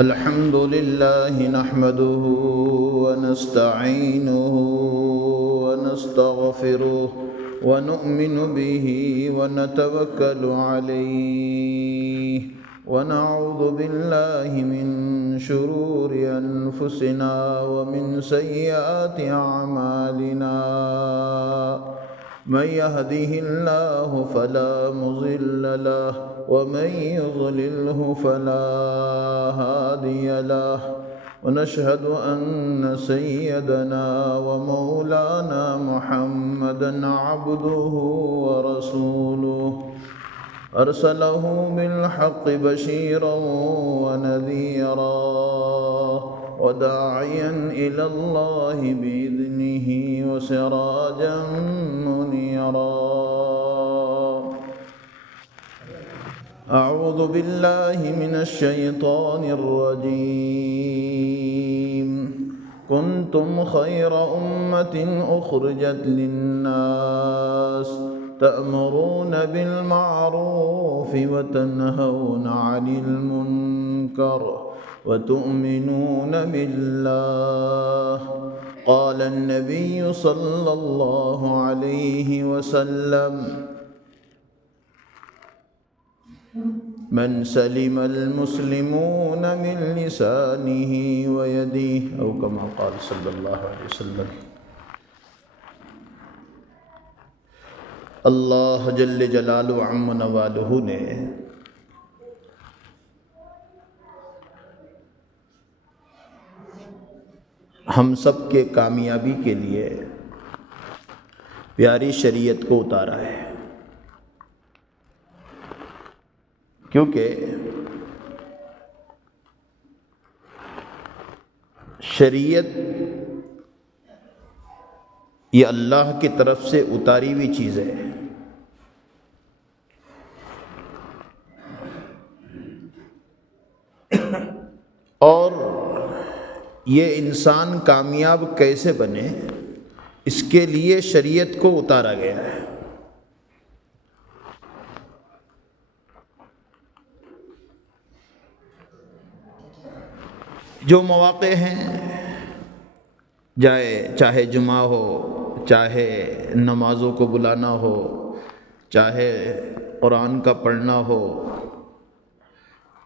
الحمد لله نحمده ونستعينه ونستغفره ونؤمن به ونتوكل عليه ونعوذ بالله من شرور أنفسنا ومن سيئات أعمالنا من يهده الله فلا مضل له ومن يضلله فلا هادي له ونشهد أن سيدنا ومولانا محمدا عبده ورسوله أرسله بالحق بشيرا ونذيرا وداعيا إلى الله بإذنه وسراجا منيرا. أعوذ بالله من الشيطان الرجيم. كنتم خير أمة أخرجت للناس تأمرون بالمعروف وتنهون عن المنكر وتؤمنون بالله. قال النبي صلى الله عليه وسلم: من سلم المسلمون من لسانه ويده، أو كما قال صلی اللہ علیہ وسلم. اللہ جل جلالہ عم نوالہ نے ہم سب کے کامیابی کے لیے پیاری شریعت کو اتارا ہے، کیونکہ شریعت یہ اللہ کی طرف سے اتاری ہوئی چیز ہے، اور یہ انسان کامیاب کیسے بنے اس کے لیے شریعت کو اتارا گیا ہے. جو مواقع ہیں، چاہے جمعہ ہو، چاہے نمازوں کو بلانا ہو، چاہے قرآن کا پڑھنا ہو،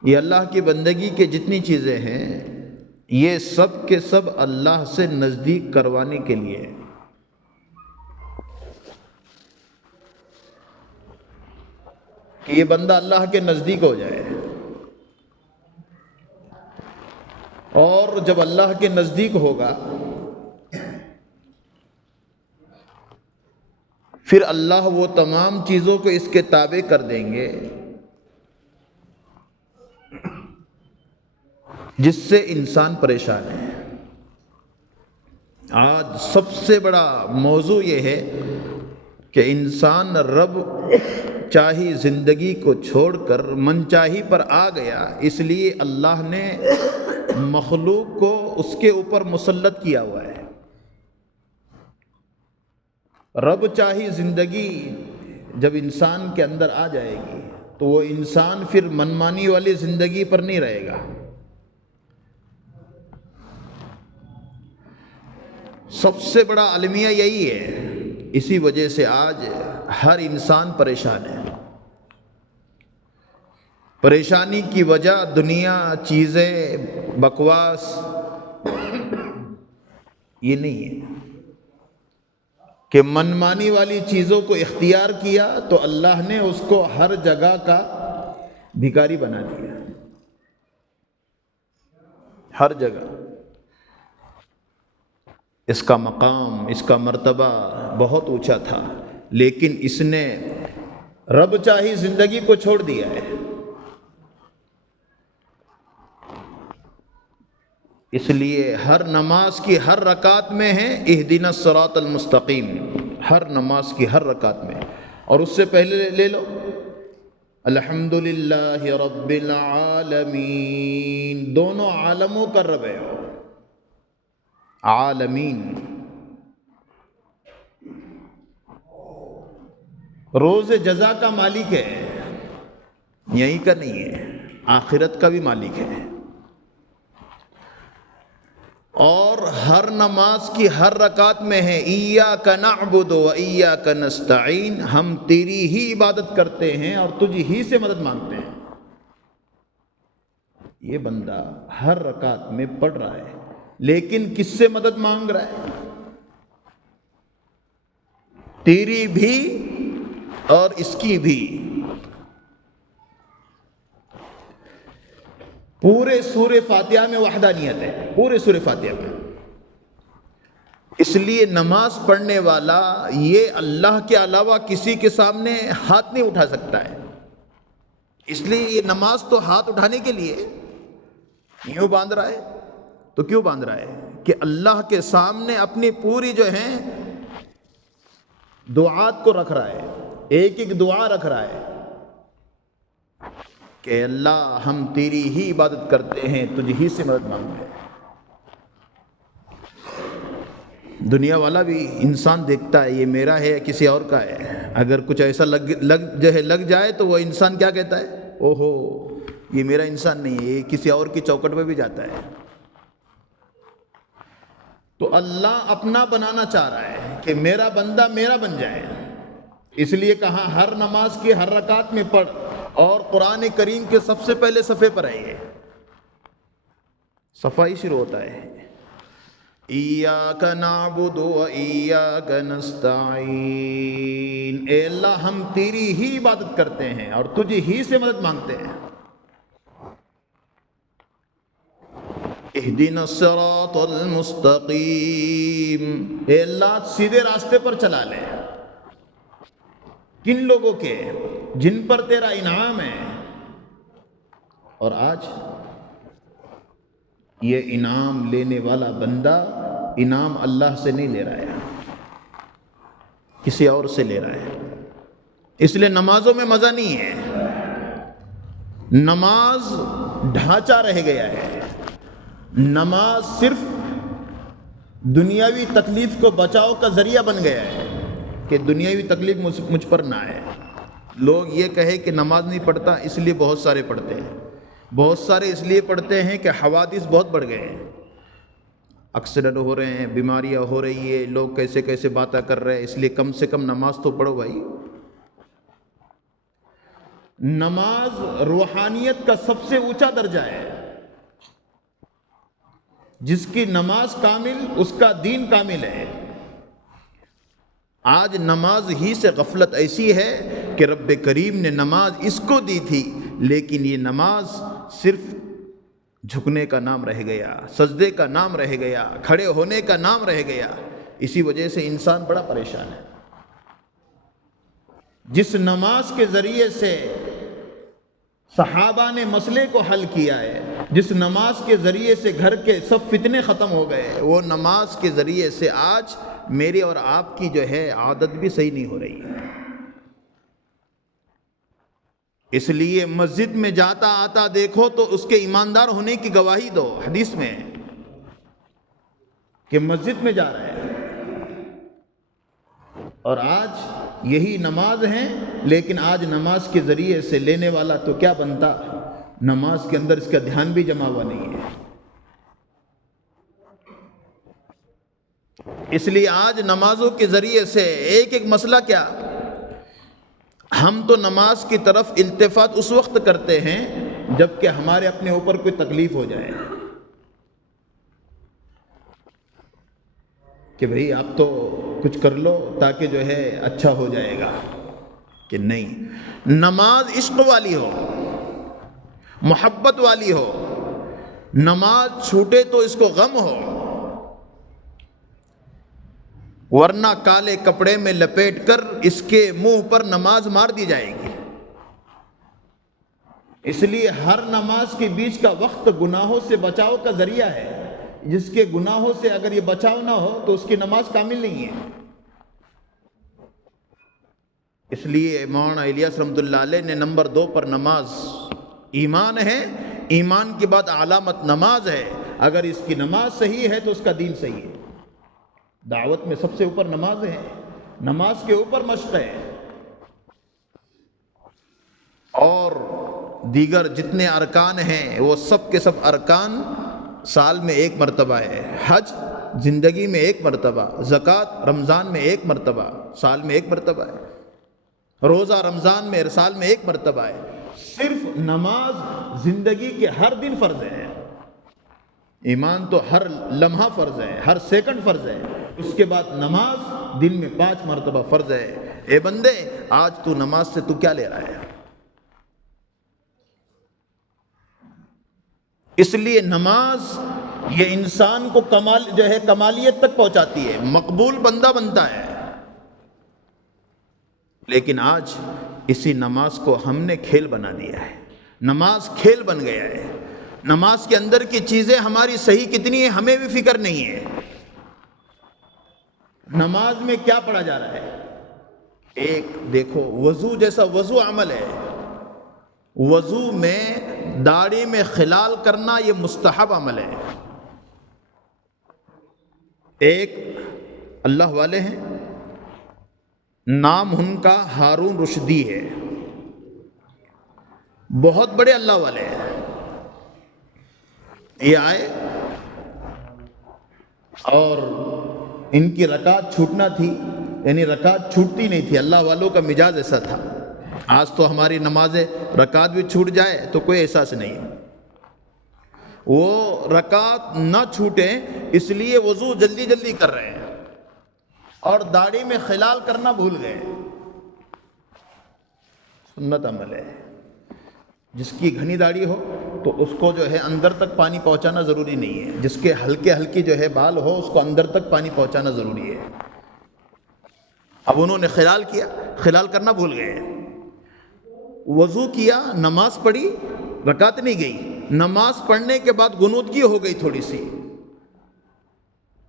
یہ اللہ کی بندگی کے جتنی چیزیں ہیں یہ سب کے سب اللہ سے نزدیک کروانے کے لیے، کہ یہ بندہ اللہ کے نزدیک ہو جائے. اور جب اللہ کے نزدیک ہوگا پھر اللہ وہ تمام چیزوں کو اس کے تابع کر دیں گے جس سے انسان پریشان ہے. آج سب سے بڑا موضوع یہ ہے کہ انسان رب چاہی زندگی کو چھوڑ کر من چاہی پر آ گیا، اس لیے اللہ نے مخلوق کو اس کے اوپر مسلط کیا ہوا ہے. رب چاہی زندگی جب انسان کے اندر آ جائے گی تو وہ انسان پھر منمانی والی زندگی پر نہیں رہے گا. سب سے بڑا المیہ یہی ہے. اسی وجہ سے آج ہر انسان پریشان ہے. پریشانی کی وجہ دنیا، چیزیں، بکواس یہ نہیں ہے کہ منمانی والی چیزوں کو اختیار کیا تو اللہ نے اس کو ہر جگہ کا بھکاری بنا دیا. ہر جگہ اس کا مقام، اس کا مرتبہ بہت اونچا تھا، لیکن اس نے رب چاہی زندگی کو چھوڑ دیا ہے. اس لیے ہر نماز کی ہر رکعت میں ہے اہدنا الصراط المستقیم، ہر نماز کی ہر رکعت میں. اور اس سے پہلے لے لو الحمدللہ رب العالمین، دونوں عالموں کا رب ہے عالمین. روز جزا کا مالک ہے، یہی کا نہیں ہے، آخرت کا بھی مالک ہے. اور ہر نماز کی ہر رکعت میں ہے ایاک نعبد و ایاک نستعین، ہم تیری ہی عبادت کرتے ہیں اور تجھ ہی سے مدد مانگتے ہیں. یہ بندہ ہر رکعت میں پڑھ رہا ہے، لیکن کس سے مدد مانگ رہا ہے؟ تیری بھی اور اس کی بھی. پورے سورہ فاتحہ میں وحدانیت ہے، پورے سورہ فاتحہ میں. اس لیے نماز پڑھنے والا یہ اللہ کے علاوہ کسی کے سامنے ہاتھ نہیں اٹھا سکتا ہے. اس لیے یہ نماز تو ہاتھ اٹھانے کے لیے یوں باندھ رہا ہے. تو کیوں باندھ رہا ہے؟ کہ اللہ کے سامنے اپنی پوری جو ہے دعات کو رکھ رہا ہے، ایک ایک دعا رکھ رہا ہے کہ اللہ ہم تیری ہی عبادت کرتے ہیں، تجھ ہی سے مدد مانگتے ہیں. دنیا والا بھی انسان دیکھتا ہے یہ میرا ہے یا کسی اور کا ہے. اگر کچھ ایسا لگ جائے تو وہ انسان کیا کہتا ہے؟ اوہو یہ میرا انسان نہیں ہے، یہ کسی اور کی چوکٹ پہ بھی جاتا ہے. تو اللہ اپنا بنانا چاہ رہا ہے کہ میرا بندہ میرا بن جائے. اس لیے کہا ہر نماز کی ہر رکعت میں پڑھ. اور قرآن کریم کے سب سے پہلے صفحے پر آئیے، صفحہ ہی شروع ہوتا ہے ایاک نعبد و ایاک نستعین، اے اللہ ہم تیری ہی عبادت کرتے ہیں اور تجھ ہی سے مدد مانگتے ہیں. اہدنا الصراط المستقیم، اے اللہ سیدھے راستے پر چلا لے. کن لوگوں کے؟ جن پر تیرا انعام ہے. اور آج یہ انعام لینے والا بندہ انعام اللہ سے نہیں لے رہا ہے، کسی اور سے لے رہا ہے. اس لیے نمازوں میں مزہ نہیں ہے. نماز ڈھانچہ رہ گیا ہے. نماز صرف دنیاوی تکلیف کو بچاؤ کا ذریعہ بن گیا ہے کہ دنیاوی تکلیف مجھ پر نہ آئے. لوگ یہ کہے کہ نماز نہیں پڑھتا، اس لیے بہت سارے پڑھتے ہیں. بہت سارے اس لیے پڑھتے ہیں کہ حوادث بہت بڑھ گئے ہیں، ایکسیڈنٹ ہو رہے ہیں، بیماریاں ہو رہی ہے، لوگ کیسے کیسے باتیں کر رہے ہیں. اس لیے کم سے کم نماز تو پڑھو بھائی. نماز روحانیت کا سب سے اونچا درجہ ہے. جس کی نماز کامل اس کا دین کامل ہے. آج نماز ہی سے غفلت ایسی ہے کہ رب کریم نے نماز اس کو دی تھی، لیکن یہ نماز صرف جھکنے کا نام رہ گیا، سجدے کا نام رہ گیا، کھڑے ہونے کا نام رہ گیا. اسی وجہ سے انسان بڑا پریشان ہے. جس نماز کے ذریعے سے صحابہ نے مسئلے کو حل کیا ہے، جس نماز کے ذریعے سے گھر کے سب فتنے ختم ہو گئے، وہ نماز کے ذریعے سے آج میری اور آپ کی جو ہے عادت بھی صحیح نہیں ہو رہی ہے. اس لیے مسجد میں جاتا آتا دیکھو تو اس کے ایماندار ہونے کی گواہی دو. حدیث میں کہ مسجد میں جا رہا ہے. اور آج یہی نماز ہے، لیکن آج نماز کے ذریعے سے لینے والا تو کیا بنتا، نماز کے اندر اس کا دھیان بھی جمع ہوا نہیں ہے. اس لیے آج نمازوں کے ذریعے سے ایک ایک مسئلہ کیا، ہم تو نماز کی طرف التفات اس وقت کرتے ہیں جب کہ ہمارے اپنے اوپر کوئی تکلیف ہو جائے کہ بھئی آپ تو کچھ کر لو تاکہ جو ہے اچھا ہو جائے گا. کہ نہیں، نماز عشق والی ہو، محبت والی ہو. نماز چھوٹے تو اس کو غم ہو، ورنہ کالے کپڑے میں لپیٹ کر اس کے منہ پر نماز مار دی جائے گی. اس لیے ہر نماز کے بیچ کا وقت گناہوں سے بچاؤ کا ذریعہ ہے. جس کے گناہوں سے اگر یہ بچاؤ نہ ہو تو اس کی نماز کامل نہیں ہے. اس لیے مولانا الیاس رحمۃ اللہ علیہ نے نمبر 2 پر نماز ایمان ہے، ایمان کے بعد علامت نماز ہے. اگر اس کی نماز صحیح ہے تو اس کا دین صحیح ہے. دعوت میں سب سے اوپر نماز ہے، نماز کے اوپر مشق ہے. اور دیگر جتنے ارکان ہیں وہ سب کے سب ارکان سال میں ایک مرتبہ ہے. حج زندگی میں ایک مرتبہ، زکوٰۃ رمضان میں ایک مرتبہ سال میں ایک مرتبہ ہے، روزہ رمضان میں سال میں ایک مرتبہ ہے. صرف نماز زندگی کے ہر دن فرض ہے. ایمان تو ہر لمحہ فرض ہے، ہر سیکنڈ فرض ہے. اس کے بعد نماز دن میں 5 مرتبہ فرض ہے. اے بندے، آج تو نماز سے تو کیا لے رہا ہے؟ اس لیے نماز یہ انسان کو کمالیت تک پہنچاتی ہے، مقبول بندہ بنتا ہے. لیکن آج اسی نماز کو ہم نے کھیل بنا دیا ہے. نماز کھیل بن گیا ہے. نماز کے اندر کی چیزیں ہماری صحیح کتنی ہیں ہمیں بھی فکر نہیں ہے. نماز میں کیا پڑھا جا رہا ہے؟ ایک دیکھو، وضو جیسا وضو عمل ہے. وضو میں داڑھی میں خلال کرنا یہ مستحب عمل ہے. ایک اللہ والے ہیں، نام ان کا ہارون رشدی ہے، بہت بڑے اللہ والے ہیں. یہ آئے اور ان کی رکعت چھوٹنا تھی، یعنی رکعت چھوٹتی نہیں تھی. اللہ والوں کا مزاج ایسا تھا. آج تو ہماری نمازیں رکعت بھی چھوٹ جائے تو کوئی احساس نہیں. وہ رکعت نہ چھوٹے اس لیے وضو جلدی جلدی کر رہے ہیں اور داڑھی میں خلال کرنا بھول گئے. سنت عمل ہے. جس کی گھنی داڑھی ہو تو اس کو جو ہے اندر تک پانی پہنچانا ضروری نہیں ہے. جس کے ہلکی جو ہے بال ہو اس کو اندر تک پانی پہنچانا ضروری ہے. اب انہوں نے خلال کیا، خلال کرنا بھول گئے. وضو کیا، نماز پڑھی، رکعت نہیں گئی. نماز پڑھنے کے بعد غنودگی ہو گئی تھوڑی سی،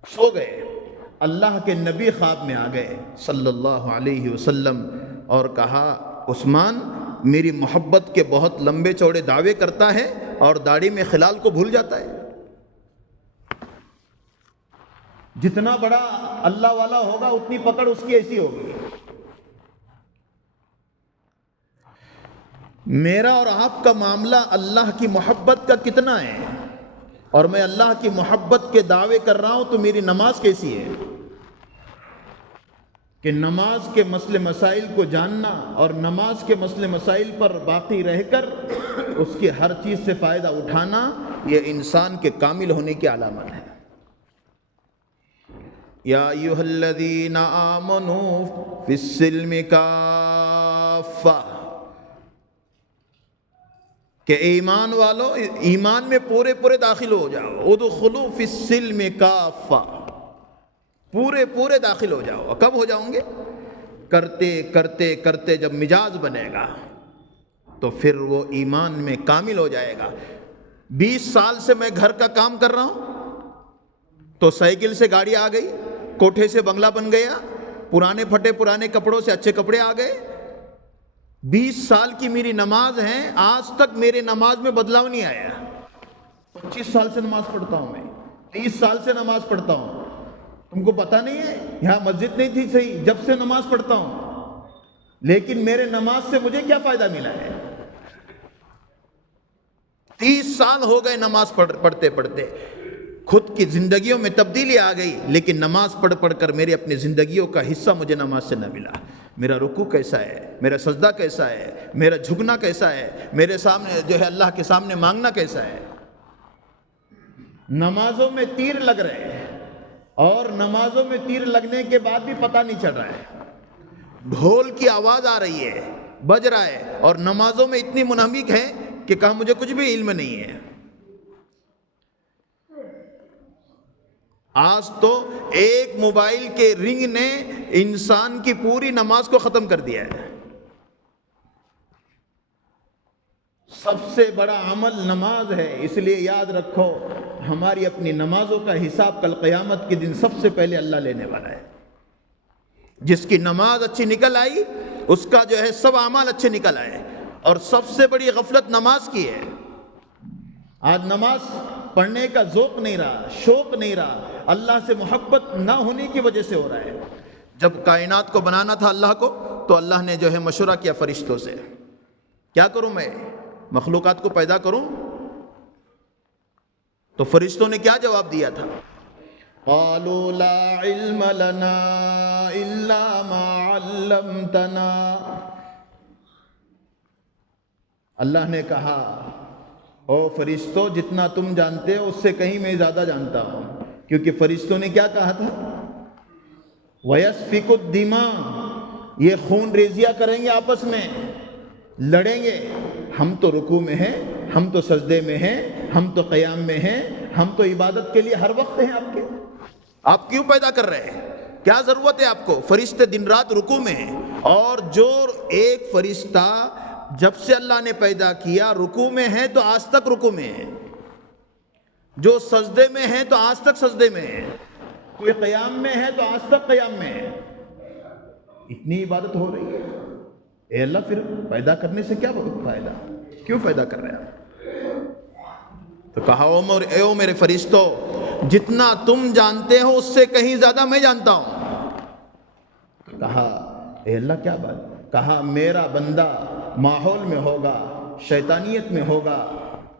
سو گئے. اللہ کے نبی خواب میں آ گئے صلی اللہ علیہ وسلم اور کہا، عثمان میری محبت کے بہت لمبے چوڑے دعوے کرتا ہے اور داڑھی میں خلال کو بھول جاتا ہے. جتنا بڑا اللہ والا ہوگا اتنی پکڑ اس کی ایسی ہوگی. میرا اور آپ کا معاملہ اللہ کی محبت کا کتنا ہے، اور میں اللہ کی محبت کے دعوے کر رہا ہوں تو میری نماز کیسی ہے؟ کہ نماز کے مسئلے مسائل کو جاننا اور نماز کے مسئلے مسائل پر باقی رہ کر اس کی ہر چیز سے فائدہ اٹھانا یہ انسان کے کامل ہونے کی علامت ہے. یا ایھا الذین آمنوا فی السلم کافہ، کہ ایمان والو ایمان میں پورے داخل ہو جاؤ. ادخلوا فی السلم کافہ، پورے داخل ہو جاؤ. کب ہو جاؤں گے؟ کرتے جب مزاج بنے گا تو پھر وہ ایمان میں کامل ہو جائے گا. 20 سال سے میں گھر کا کام کر رہا ہوں تو سائیکل سے گاڑی آ گئی، کوٹھے سے بنگلہ بن گیا، پرانے کپڑوں سے اچھے کپڑے آ گئے. 20 سال کی میری نماز ہے، آج تک میرے نماز میں بدلاؤ نہیں آیا. 25 سال سے نماز پڑھتا ہوں میں، 30 سال سے نماز پڑھتا ہوں. تم کو پتہ نہیں ہے یہاں مسجد نہیں تھی صحیح، جب سے نماز پڑھتا ہوں. لیکن میرے نماز سے مجھے کیا فائدہ ملا ہے؟ 30 سال ہو گئے نماز پڑھتے خود کی زندگیوں میں تبدیلی آ گئی، لیکن نماز پڑھ کر میری اپنی زندگیوں کا حصہ مجھے نماز سے نہ ملا. میرا رکوع کیسا ہے، میرا سجدہ کیسا ہے، میرا جھکنا کیسا ہے، میرے سامنے جو ہے اللہ کے سامنے مانگنا کیسا ہے. نمازوں میں تیر لگ رہے ہیں اور نمازوں میں تیر لگنے کے بعد بھی پتہ نہیں چل رہا ہے. ڈھول کی آواز آ رہی ہے، بج رہا ہے، اور نمازوں میں اتنی منہمک ہے کہ کہا مجھے کچھ بھی علم نہیں ہے. آج تو ایک موبائل کے رنگ نے انسان کی پوری نماز کو ختم کر دیا ہے. سب سے بڑا عمل نماز ہے، اس لیے یاد رکھو ہماری اپنی نمازوں کا حساب کل قیامت کے دن سب سے پہلے اللہ لینے والا ہے۔ جس کی نماز اچھی نکل آئی اس کا جو ہے سب اعمال اچھے نکل آئے، اور سب سے بڑی غفلت نماز کی ہے۔ آج نماز پڑھنے کا ذوق نہیں رہا، شوق نہیں رہا، اللہ سے محبت نہ ہونے کی وجہ سے ہو رہا ہے۔ جب کائنات کو بنانا تھا اللہ کو، تو اللہ نے جو ہے مشورہ کیا فرشتوں سے، کیا کروں میں مخلوقات کو پیدا کروں؟ تو فرشتوں نے کیا جواب دیا تھا؟ قالوا لا علم لنا الا ما علمتنا۔ اللہ نے کہا او فرشتوں، جتنا تم جانتے ہو اس سے کہیں میں زیادہ جانتا ہوں، کیونکہ فرشتوں نے کیا کہا تھا؟ وَيَسْفِكُ الدِّمَاء، یہ خون ریزیاں کریں گے، آپس میں لڑیں گے۔ ہم تو رکوع میں ہیں، ہم تو سجدے میں ہیں، ہم تو قیام میں ہیں، ہم تو عبادت کے لیے ہر وقت ہیں آپ کے، آپ کیوں پیدا کر رہے ہیں؟ کیا ضرورت ہے آپ کو؟ فرشتے دن رات رکوع میں ہیں، اور جو ایک فرشتہ جب سے اللہ نے پیدا کیا رکوع میں ہے تو آج تک رکوع میں ہے، جو سجدے میں ہے تو آج تک سجدے میں ہے، کوئی قیام میں ہے تو آج تک قیام میں ہے۔ اتنی عبادت ہو رہی ہے، اے اللہ پھر پیدا کرنے سے کیا فائدہ؟ کیوں پیدا کر رہے ہیں؟ تو کہا او میرے فرشتوں، جتنا تم جانتے ہو اس سے کہیں زیادہ میں جانتا ہوں۔ کہا اے اللہ کیا بات؟ کہا میرا بندہ ماحول میں ہوگا، شیطانیت میں ہوگا،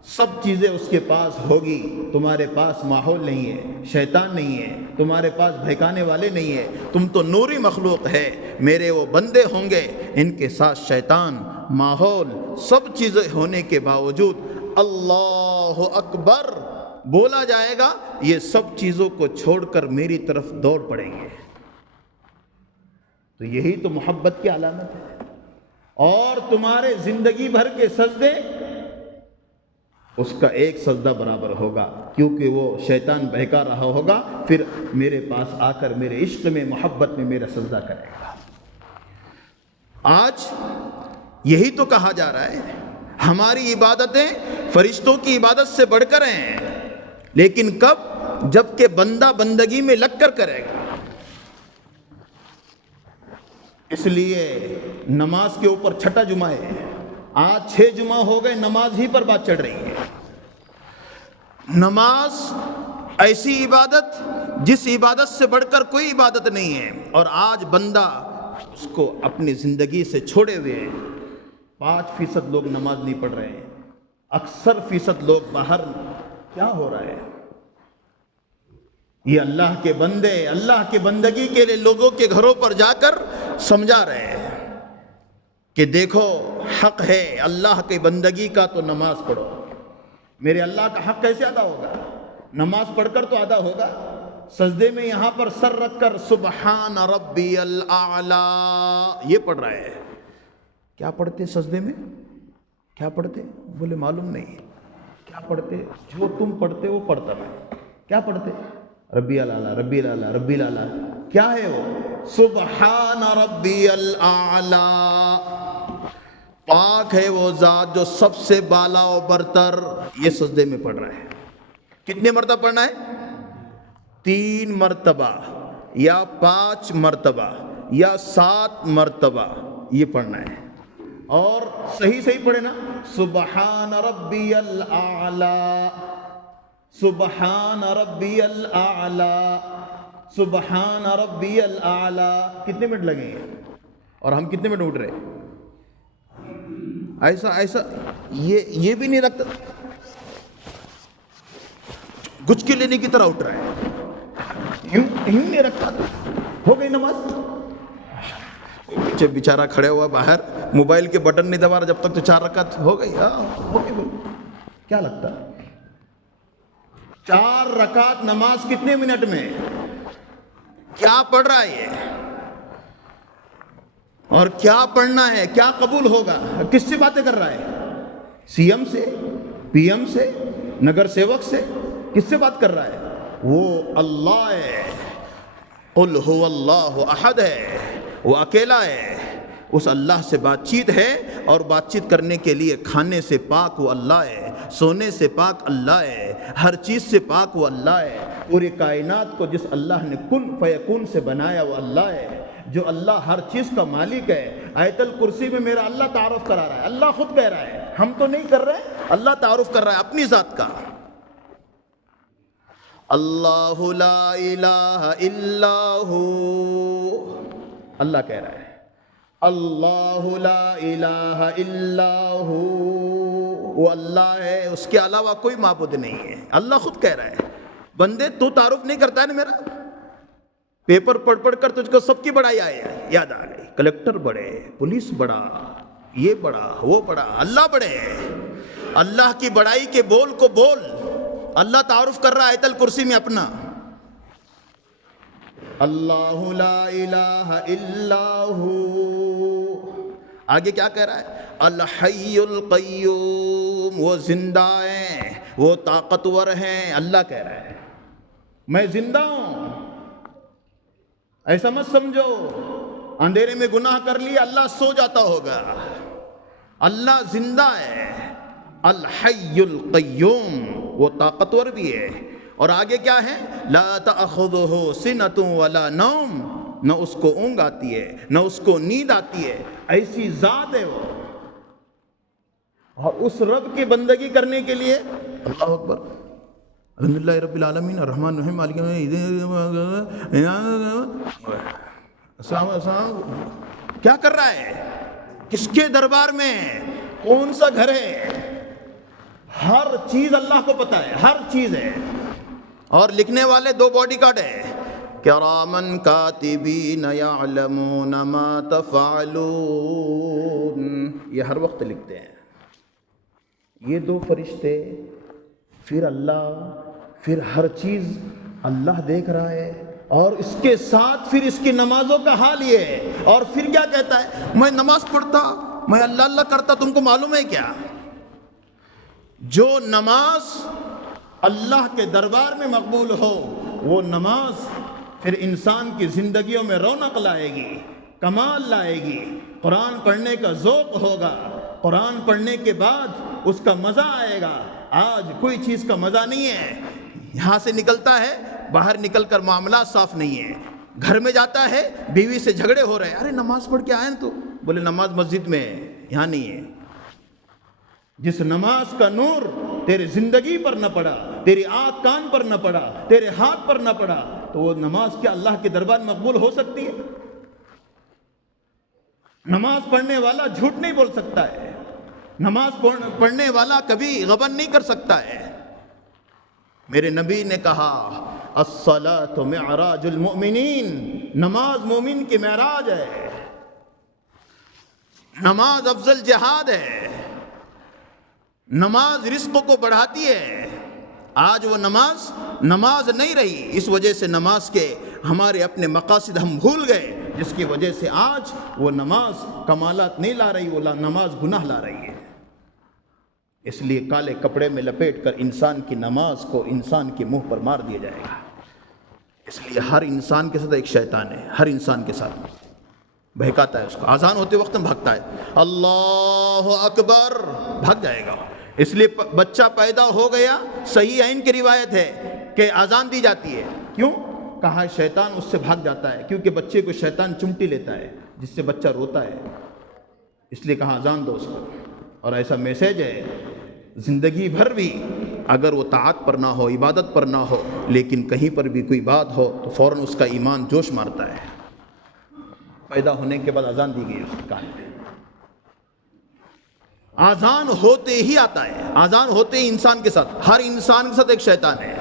سب چیزیں اس کے پاس ہوگی، تمہارے پاس ماحول نہیں ہے، شیطان نہیں ہے، تمہارے پاس بہکانے والے نہیں ہیں، تم تو نوری مخلوق ہے، میرے وہ بندے ہوں گے، ان کے ساتھ شیطان، ماحول، سب چیزیں ہونے کے باوجود اللہ اکبر بولا جائے گا، یہ سب چیزوں کو چھوڑ کر میری طرف دوڑ پڑیں گے۔ تو یہی تو محبت کی علامت ہے۔ اور تمہارے زندگی بھر کے سجدے اس کا ایک سجدہ برابر ہوگا، کیونکہ وہ شیطان بہکا رہا ہوگا، پھر میرے پاس آ کر میرے عشق میں، محبت میں میرا سجدہ کرے گا۔ آج یہی تو کہا جا رہا ہے، ہماری عبادتیں فرشتوں کی عبادت سے بڑھ کر ہیں، لیکن کب؟ جب کہ بندہ بندگی میں لگ کر کرے گا۔ اس لیے نماز کے اوپر چھٹا جمعہ ہے، آج 6 جمعہ ہو گئے نماز ہی پر بات چڑھ رہی ہے۔ نماز ایسی عبادت جس عبادت سے بڑھ کر کوئی عبادت نہیں ہے، اور آج بندہ اس کو اپنی زندگی سے چھوڑے ہوئے ہیں۔ 5% لوگ نماز نہیں پڑھ رہے ہیں، اکثر فیصد لوگ باہر۔ کیا ہو رہا ہے؟ یہ اللہ کے بندے اللہ کی بندگی کے لیے لوگوں کے گھروں پر جا کر سمجھا رہے ہیں کہ دیکھو حق ہے اللہ کی بندگی کا، تو نماز پڑھو۔ میرے اللہ کا حق کیسے ادا ہوگا؟ نماز پڑھ کر تو ادا ہوگا۔ سجدے میں یہاں پر سر رکھ کر سبحان ربی الاعلی یہ پڑھ رہا ہے۔ کیا پڑھتے سجدے میں؟ کیا پڑھتے؟ بولے معلوم نہیں۔ کیا پڑھتے؟ جو تم پڑھتے وہ پڑھتا میں۔ کیا پڑھتے؟ ربی الاعلی ربی الاعلی ربی الاعلی۔ کیا ہے وہ؟ سبحان ربی الاعلی، پاک ہے وہ ذات جو سب سے بالا و برتر۔ یہ سجدے میں پڑھ رہا ہے۔ کتنے مرتبہ پڑھنا ہے؟ 3 مرتبہ یا 5 مرتبہ یا 7 مرتبہ یہ پڑھنا ہے، اور صحیح پڑھے نا، سبحان ربی الاعلی سبحان ربی الاعلی سبحان ربی الاعلی۔ کتنے منٹ لگیں گے؟ اور ہم کتنے منٹ اٹھ رہے؟ ایسا یہ بھی نہیں رکھتا، گچکی لینے کی طرح اٹھ رہا ہے، یوں نہیں رکھتا۔ ہو گئی نماز؟ پیچھے بیچارہ کھڑے ہوا باہر، موبائل کے بٹن نہیں دبا رہا جب تک، تو 4 رکعت ہو گئی۔ ہو گئی۔ کیا لگتا ہے 4 رکعت نماز کتنے منٹ میں؟ کیا پڑھ رہا ہے یہ؟ اور کیا پڑھنا ہے؟ کیا قبول ہوگا؟ کس سے باتیں کر رہا ہے؟ سی ایم سے، پی ایم سے، نگر سیوک سے؟ کس سے بات کر رہا ہے؟ وہ اللہ ہے، قل هو اللہ احد ہے، وہ اکیلا ہے، اس اللہ سے بات چیت ہے، اور بات چیت کرنے کے لیے کھانے سے پاک وہ اللہ ہے، سونے سے پاک اللہ ہے، ہر چیز سے پاک وہ اللہ ہے۔ پوری کائنات کو جس اللہ نے کن فیکون سے بنایا وہ اللہ ہے، جو اللہ ہر چیز کا مالک ہے۔ آیت الکرسی میں میرا اللہ تعارف کرا رہا ہے، اللہ خود کہہ رہا ہے، ہم تو نہیں کر رہے، اللہ تعارف کر رہا ہے اپنی ذات کا۔ اللہ لا الہ الا ہو، اللہ کہہ رہا ہے اللہ لا الہ الا ہو، وہ اللہ ہے، اس کے علاوہ کوئی معبود نہیں ہے، اللہ خود کہہ رہا ہے۔ بندے تو تعارف نہیں کرتا ہے نا میرا، پیپر پڑھ پڑھ کر تجھ کو سب کی بڑائی یاد آ گئی، کلیکٹر بڑے، پولیس بڑا، یہ بڑا وہ بڑا، اللہ بڑے۔ اللہ کی بڑائی کے بول کو بول، اللہ تعارف کر رہا ہے آیت الکرسی میں اپنا، اللہ لا الہ الا ہو۔ آگے کیا کہہ رہا ہے؟ الحی القیوم، وہ زندہ ہیں، وہ طاقتور ہیں، اللہ کہہ رہا ہے میں زندہ ہوں۔ ایسا مت سمجھو اندھیرے میں گناہ کر لیا اللہ سو جاتا ہوگا، اللہ زندہ ہے، الحی القیوم، وہ طاقتور بھی ہے۔ اور آگے کیا ہے؟ لا تأخذہ سنۃ ولا نوم، نہ اس کو اونگ آتی ہے نہ اس کو نیند آتی ہے، ایسی ذات ہے وہ۔ اور اس رب کی بندگی کرنے کے لیے اللہ اکبر، الحمدللہ رب العالمین الرحمن الرحیم مالک یوم الدین، السلام کیا کر رہا ہے؟ کس کے دربار میں؟ کون سا گھر ہے؟ ہر چیز اللہ کو پتہ ہے، ہر چیز ہے۔ اور لکھنے والے دو باڈی گارڈ ہیں، کرامن کاتبین یعلمون ما تفعلون، یہ ہر وقت لکھتے ہیں۔ یہ دو فرشتے، پھر اللہ، پھر ہر چیز اللہ دیکھ رہا ہے، اور اس کے ساتھ پھر اس کی نمازوں کا حال یہ ہے۔ اور پھر کیا کہتا ہے؟ میں نماز پڑھتا، میں اللہ اللہ کرتا، تم کو معلوم ہے کیا؟ جو نماز اللہ کے دربار میں مقبول ہو، وہ نماز پھر انسان کی زندگیوں میں رونق لائے گی، کمال لائے گی، قرآن پڑھنے کا ذوق ہوگا، قرآن پڑھنے کے بعد اس کا مزہ آئے گا۔ آج کوئی چیز کا مزہ نہیں ہے، یہاں سے نکلتا ہے، باہر نکل کر معاملات صاف نہیں ہے، گھر میں جاتا ہے بیوی سے جھگڑے ہو رہے ہیں، ارے نماز پڑھ کے آئے نا تو، بولے نماز مسجد میں ہے، یہاں نہیں ہے۔ جس نماز کا نور تیرے زندگی پر نہ پڑا، تیری آنکھ کان پر نہ پڑا، تیرے ہاتھ پر نہ پڑا، تو وہ نماز کیا اللہ کے دربار میں مقبول ہو سکتی ہے؟ نماز پڑھنے والا جھوٹ نہیں بول سکتا ہے، نماز پڑھنے والا کبھی غبن نہیں کر سکتا ہے۔ میرے نبی نے کہا الصلاۃ معراج المؤمنین، نماز مومن کی معراج ہے، نماز افضل جہاد ہے، نماز رزق کو بڑھاتی ہے۔ آج وہ نماز نہیں رہی، اس وجہ سے نماز کے ہمارے اپنے مقاصد ہم بھول گئے، جس کی وجہ سے آج وہ نماز کمالات نہیں لا رہی، وہ نماز گناہ لا رہی ہے۔ اس لیے کالے کپڑے میں لپیٹ کر انسان کی نماز کو انسان کے منہ پر مار دیا جائے گا۔ اس لیے ہر انسان کے ساتھ ایک شیطان ہے، ہر انسان کے ساتھ بہکاتا ہے، اس کو اذان ہوتے وقت بھگتا ہے، اللہ اکبر، بھگ جائے گا۔ اس لیے بچہ پیدا ہو گیا، صحیحین کی روایت ہے کہ اذان دی جاتی ہے، کیوں؟ کہا شیطان اس سے بھاگ جاتا ہے، کیونکہ بچے کو شیطان چمٹی لیتا ہے جس سے بچہ روتا ہے، اس لیے کہا اذان دو اس کو۔ اور ایسا میسیج ہے، زندگی بھر بھی اگر وہ طاعت پر نہ ہو، عبادت پر نہ ہو، لیکن کہیں پر بھی کوئی بات ہو تو فوراً اس کا ایمان جوش مارتا ہے۔ پیدا ہونے کے بعد اذان دی گئی، اس نے کہا اذان ہوتے ہی آتا ہے، اذان ہوتے ہی انسان کے ساتھ، ہر انسان کے ساتھ ایک شیطان ہے۔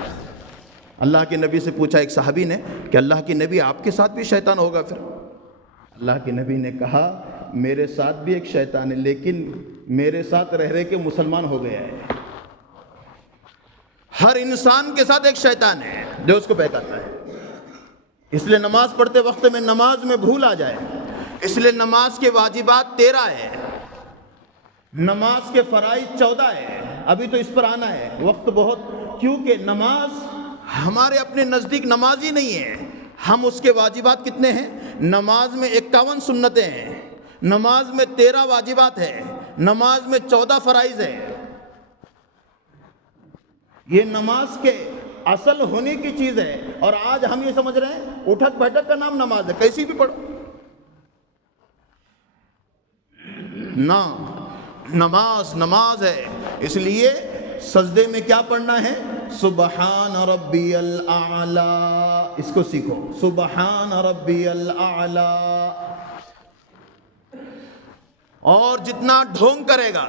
اللہ کے نبی سے پوچھا ایک صحابی نے کہ اللہ کے نبی آپ کے ساتھ بھی شیطان ہوگا پھر؟ اللہ کے نبی نے کہا میرے ساتھ بھی ایک شیطان ہے، لیکن میرے ساتھ رہ رہے کے مسلمان ہو گیا ہے۔ ہر انسان کے ساتھ ایک شیطان ہے جو اس کو بہکاتا ہے۔ اس لیے نماز پڑھتے وقت میں نماز میں بھول آ جائے، اس لیے نماز کے واجبات 13 ہے، نماز کے فرائض 14 ہے، ابھی تو اس پر آنا ہے، وقت بہت، کیونکہ نماز ہمارے اپنے نزدیک نماز ہی نہیں ہے، ہم اس کے واجبات کتنے ہیں؟ نماز میں 51 سنتیں ہیں، نماز میں 13 واجبات ہے، نماز میں 14 فرائض ہے. یہ نماز کے اصل ہونے کی چیز ہے، اور آج ہم یہ سمجھ رہے ہیں اٹھک بیٹھک کا نام نماز ہے، کیسی بھی پڑھو. نہ، نماز نماز ہے. اس لیے سجدے میں کیا پڑھنا ہے؟ سبحان ربی الاعلی. اس کو سیکھو، سبحان ربی الاعلی. اور جتنا ڈھونگ کرے گا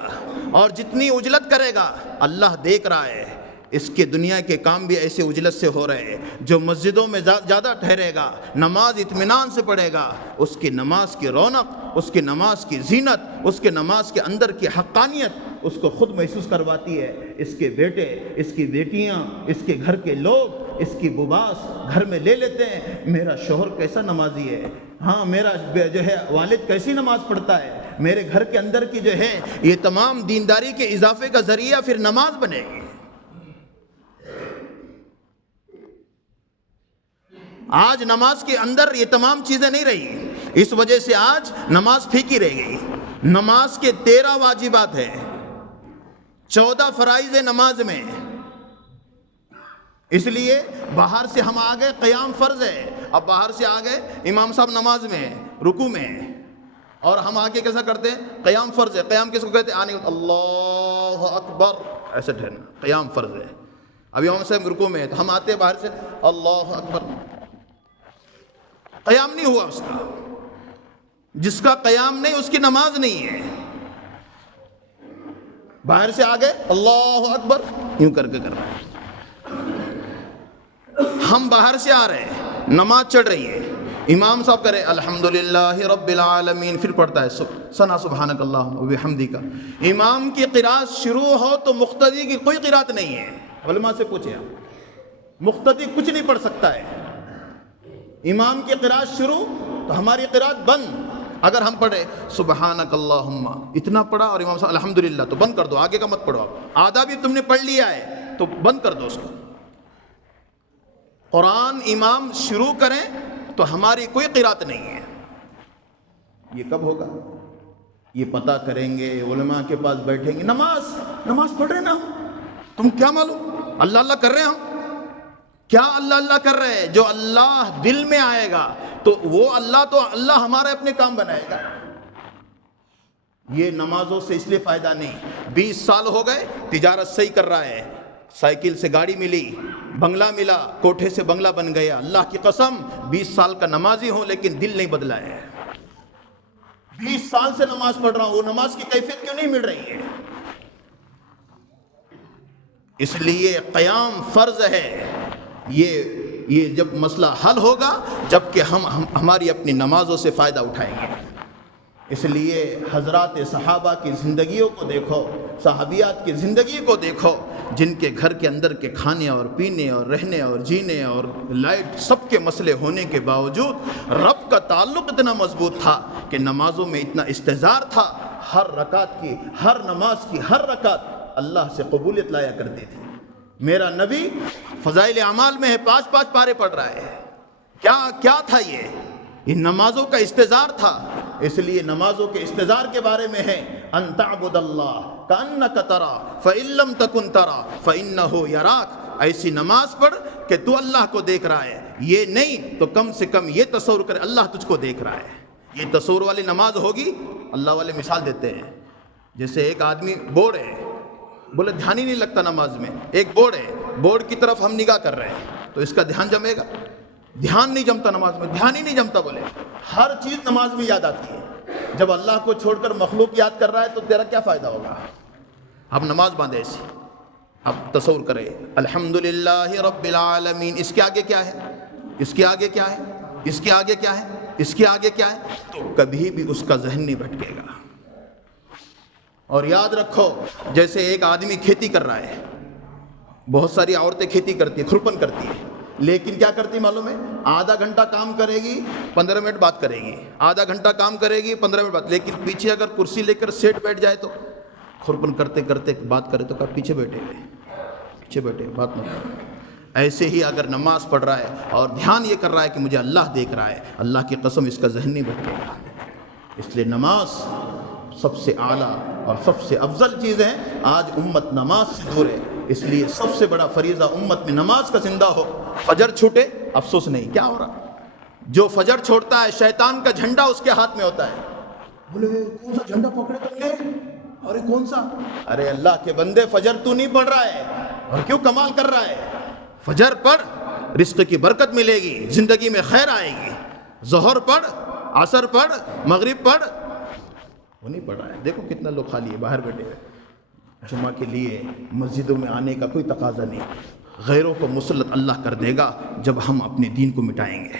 اور جتنی اجلت کرے گا اللہ دیکھ رہا ہے. اس کے دنیا کے کام بھی ایسے اجلت سے ہو رہے ہیں. جو مسجدوں میں زیادہ ٹھہرے گا، نماز اطمینان سے پڑھے گا، اس کی نماز کی رونق، اس کی نماز کی زینت، اس کے نماز کے اندر کی حقانیت اس کو خود محسوس کرواتی ہے. اس کے بیٹے، اس کی بیٹیاں، اس کے گھر کے لوگ اس کی بباس گھر میں لے لیتے ہیں. میرا شوہر کیسا نمازی ہے، ہاں میرا جو ہے والد کیسی نماز پڑھتا ہے. میرے گھر کے اندر کی جو ہے یہ تمام دینداری کے اضافے کا ذریعہ پھر نماز بنے گی. آج نماز کے اندر یہ تمام چیزیں نہیں رہی، اس وجہ سے آج نماز پھیکی رہ گئی. نماز کے 13 واجبات ہیں، 14 فرائض نماز میں. اس لیے باہر سے ہم آ گئے قیام فرض ہے، اب باہر سے آ گئے امام صاحب نماز میں رکوع میں، اور ہم آگے کیسا کرتے ہیں؟ قیام فرض ہے. قیام کس کو کہتے ہیں؟ آنے اللہ اکبر ایسے ٹھہرنا، قیام فرض ہے. اب امام صاحب رکوع میں ہے تو ہم آتے ہیں باہر سے اللہ اکبر، قیام نہیں ہوا اس کا. جس کا قیام نہیں اس کی نماز نہیں ہے. باہر سے آ گئے اللہ اکبر یوں کر کے کر رہے ہیں. ہم باہر سے آ رہے ہیں، نماز چڑھ رہی ہے، امام صاحب کرے الحمدللہ رب العالمین، پھر پڑھتا ہے ثنا سبحانک اللہم و بحمدک. امام کی قرات شروع ہو تو مقتدی کی کوئی قرات نہیں ہے. علماء سے پوچھیں آپ، مقتدی کچھ نہیں پڑھ سکتا ہے. امام کی قرات شروع تو ہماری قرات بند. اگر ہم پڑھے سبحانک اللہم اتنا پڑھا اور امام صاحب الحمدللہ، تو بند کر دو، آگے کا مت پڑھو. آدھا بھی تم نے پڑھ لیا ہے تو بند کر دو اس کو. قرآن امام شروع کریں تو ہماری کوئی قرات نہیں ہے. یہ کب ہوگا؟ یہ پتہ کریں گے، علماء کے پاس بیٹھیں گے. نماز پڑھ رہے نا تم، کیا معلوم اللہ اللہ کر رہے ہوں؟ کیا اللہ اللہ کر رہے ہیں؟ جو اللہ دل میں آئے گا تو وہ اللہ ہمارے اپنے کام بنائے گا. یہ نمازوں سے اس لیے فائدہ نہیں. 20 سال ہو گئے تجارت صحیح کر رہا ہے، سائیکل سے گاڑی ملی، بنگلہ ملا، کوٹھے سے بنگلہ بن گیا. اللہ کی قسم 20 سال کا نمازی ہوں لیکن دل نہیں بدلا ہے. 20 سال سے نماز پڑھ رہا ہوں، وہ نماز کی کیفیت کیوں نہیں مل رہی ہے؟ اس لیے قیام فرض ہے. یہ جب مسئلہ حل ہوگا جب کہ ہم ہماری اپنی نمازوں سے فائدہ اٹھائیں گے. اس لیے حضرات صحابہ کی زندگیوں کو دیکھو، صحابیات کی زندگی کو دیکھو، جن کے گھر کے اندر کے کھانے اور پینے اور رہنے اور جینے اور لائٹ سب کے مسئلے ہونے کے باوجود رب کا تعلق اتنا مضبوط تھا کہ نمازوں میں اتنا استحضار تھا. ہر رکعت کی، ہر نماز کی ہر رکعت اللہ سے قبولیت لایا کرتی تھی. میرا نبی فضائل اعمال میں ہے 5 پارے پڑھ رہا ہے. کیا تھا یہ نمازوں کا استحضار تھا. اس لیے نمازوں کے استحضار کے بارے میں ہے ان تعبد اللہ کأنک ترا فإن لم تکن ترا فإنہ یراک. ایسی نماز پڑھ کہ تو اللہ کو دیکھ رہا ہے، یہ نہیں تو کم سے کم یہ تصور کر اللہ تجھ کو دیکھ رہا ہے. یہ تصور والی نماز ہوگی. اللہ والے مثال دیتے ہیں، جیسے ایک آدمی بوڑھ ہے، بولے دھیان ہی نہیں لگتا نماز میں. ایک بورڈ ہے، بورڈ کی طرف ہم نگاہ کر رہے ہیں تو اس کا دھیان جمے گا؟ دھیان نہیں جمتا نماز میں، دھیان ہی نہیں جمتا. بولے ہر چیز نماز میں یاد آتی ہے. جب اللہ کو چھوڑ کر مخلوق یاد کر رہا ہے تو تیرا کیا فائدہ ہوگا؟ اب نماز باندھے ایسی. اب تصور کرے الحمدللہ رب العالمین، اس کے آگے کیا ہے؟ اس کے آگے کیا ہے؟ اس کے آگے کیا ہے؟ اس کے آگے کیا ہے؟ تو کبھی بھی اس کا ذہن نہیں بھٹکے گا. اور یاد رکھو، جیسے ایک آدمی کھیتی کر رہا ہے، بہت ساری عورتیں کھیتی کرتی ہیں، کھرپن کرتی ہے، لیکن کیا کرتی معلوم ہے؟ آدھا گھنٹہ کام کرے گی، 15 منٹ بات کرے گی. آدھا گھنٹہ کام کرے گی، 15 منٹ بات. لیکن پیچھے اگر کرسی لے کر سیٹ بیٹھ جائے تو کھرپن کرتے کرتے بات کرے تو پیچھے بیٹھے بات نہ کرے. ایسے ہی اگر نماز پڑھ رہا ہے اور دھیان یہ کر رہا ہے کہ مجھے اللہ دیکھ رہا ہے، اللہ کی قسم اس کا ذہن نہیں بھٹکے گا. اس لیے نماز سب سے اعلیٰ اور سب سے افضل چیز ہے. آج امت نماز سے دور ہے، اس لیے سب سے بڑا فریضہ امت میں نماز کا زندہ ہو. فجر چھوٹے افسوس نہیں، کیا ہو رہا؟ جو فجر چھوڑتا ہے شیطان کا جھنڈا اس کے ہاتھ میں ہوتا ہے. بولے کون سا جھنڈا پکڑے تم نے؟ ارے کون سا؟ ارے اللہ کے بندے فجر تو نہیں پڑھ رہا ہے اور کیوں کمال کر رہا ہے؟ فجر پڑھ، رزق کی برکت ملے گی، زندگی میں خیر آئے گی. ظہر پڑھ، عصر پڑھ، مغرب پڑھ، وہ نہیں پڑھ رہا ہے. دیکھو کتنا لوگ خالی ہے، باہر بیٹھے ہیں. جمعہ کے لیے مسجدوں میں آنے کا کوئی تقاضا نہیں. غیروں کو مسلط اللہ کر دے گا جب ہم اپنے دین کو مٹائیں گے.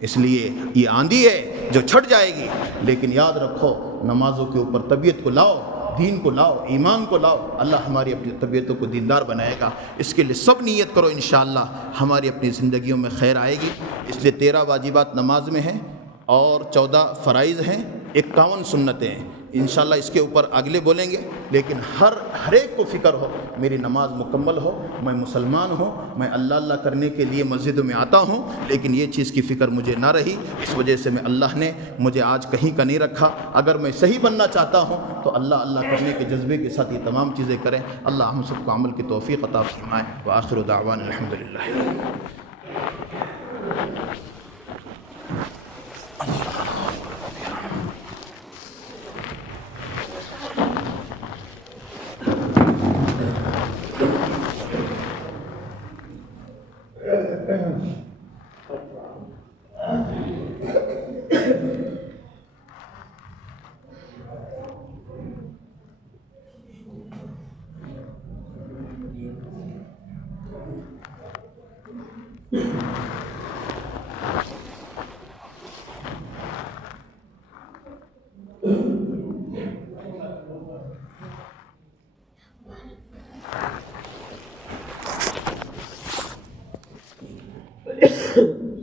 اس لیے یہ آندھی ہے جو چھٹ جائے گی، لیکن یاد رکھو نمازوں کے اوپر طبیعت کو لاؤ، دین کو لاؤ، ایمان کو لاؤ. اللہ ہماری اپنی طبیعتوں کو دیندار بنائے گا. اس کے لیے سب نیت کرو، انشاءاللہ ہماری اپنی زندگیوں میں خیر آئے گی. اس لیے 13 واجبات نماز میں ہیں اور 14 فرائض ہیں، 51 سنتیں ہیں. انشاءاللہ اس کے اوپر اگلے بولیں گے، لیکن ہر ایک کو فکر ہو میری نماز مکمل ہو، میں مسلمان ہوں، میں اللہ اللہ کرنے کے لیے مسجدوں میں آتا ہوں، لیکن یہ چیز کی فکر مجھے نہ رہی. اس وجہ سے میں اللہ نے مجھے آج کہیں کا نہیں رکھا. اگر میں صحیح بننا چاہتا ہوں تو اللہ اللہ کرنے کے جذبے کے ساتھ یہ تمام چیزیں کریں. اللہ ہم سب کو عمل کی توفیق عطا فرمائے. وآخر دعوانا الحمدللہ.